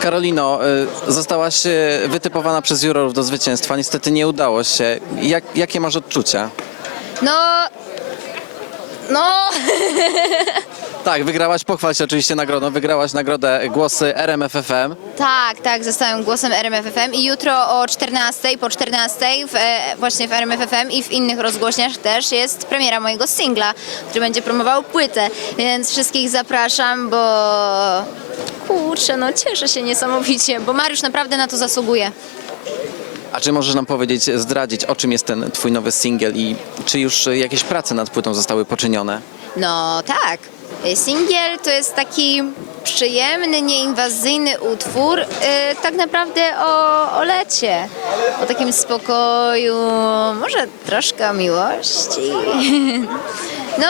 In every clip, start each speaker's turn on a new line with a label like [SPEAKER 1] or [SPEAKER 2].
[SPEAKER 1] Karolino, y, zostałaś y, wytypowana przez jurorów do zwycięstwa. Niestety nie udało się. Jak, jakie masz odczucia?
[SPEAKER 2] No. No.
[SPEAKER 1] Tak, wygrałaś, pochwal się oczywiście nagrodą. Wygrałaś nagrodę Głosy RMFFM.
[SPEAKER 2] Tak, tak, zostałem głosem RMFFM i jutro o 14, po 14 w, e, właśnie w RMFFM i w innych rozgłośniach też jest premiera mojego singla, który będzie promował płytę, więc wszystkich zapraszam, bo kurczę, no cieszę się niesamowicie, bo Mariusz naprawdę na to zasługuje.
[SPEAKER 1] A czy możesz nam powiedzieć, zdradzić, o czym jest ten twój nowy singiel i czy już jakieś prace nad płytą zostały poczynione?
[SPEAKER 2] No tak. Singiel to jest taki przyjemny, nieinwazyjny utwór, y, tak naprawdę o, o lecie, o takim spokoju, może troszkę miłości. No,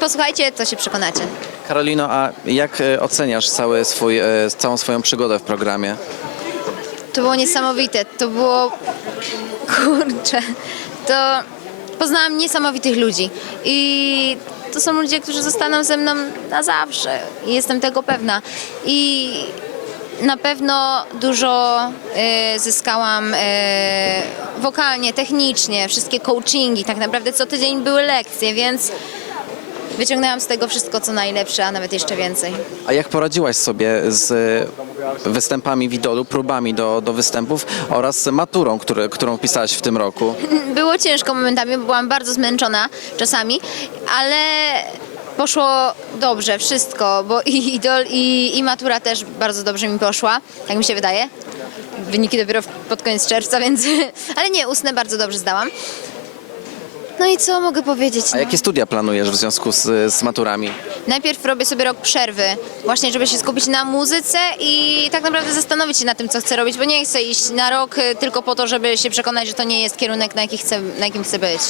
[SPEAKER 2] posłuchajcie, to się przekonacie.
[SPEAKER 1] Karolino, a jak y, oceniasz cały swój, y, całą swoją przygodę w programie?
[SPEAKER 2] To było niesamowite, to było, kurczę, to poznałam niesamowitych ludzi i to są ludzie, którzy zostaną ze mną na zawsze jestem tego pewna. I na pewno dużo e, zyskałam e, wokalnie, technicznie, wszystkie coachingi, tak naprawdę co tydzień były lekcje, więc wyciągnęłam z tego wszystko co najlepsze, a nawet jeszcze więcej.
[SPEAKER 1] A jak poradziłaś sobie z występami w Idolu, próbami do, do występów oraz maturą, który, którą pisałaś w tym roku?
[SPEAKER 2] Było ciężko momentami, bo byłam bardzo zmęczona czasami, ale poszło dobrze wszystko, bo i idol, i, i matura też bardzo dobrze mi poszła, tak mi się wydaje. Wyniki dopiero pod koniec czerwca, więc. Ale nie, ustne bardzo dobrze zdałam. No i co mogę powiedzieć?
[SPEAKER 1] A
[SPEAKER 2] No?
[SPEAKER 1] jakie studia planujesz w związku z, z maturami?
[SPEAKER 2] Najpierw robię sobie rok przerwy, właśnie żeby się skupić na muzyce i tak naprawdę zastanowić się na tym, co chcę robić, bo nie chcę iść na rok y, tylko po to, żeby się przekonać, że to nie jest kierunek, na, jaki chcę, na jakim chcę być.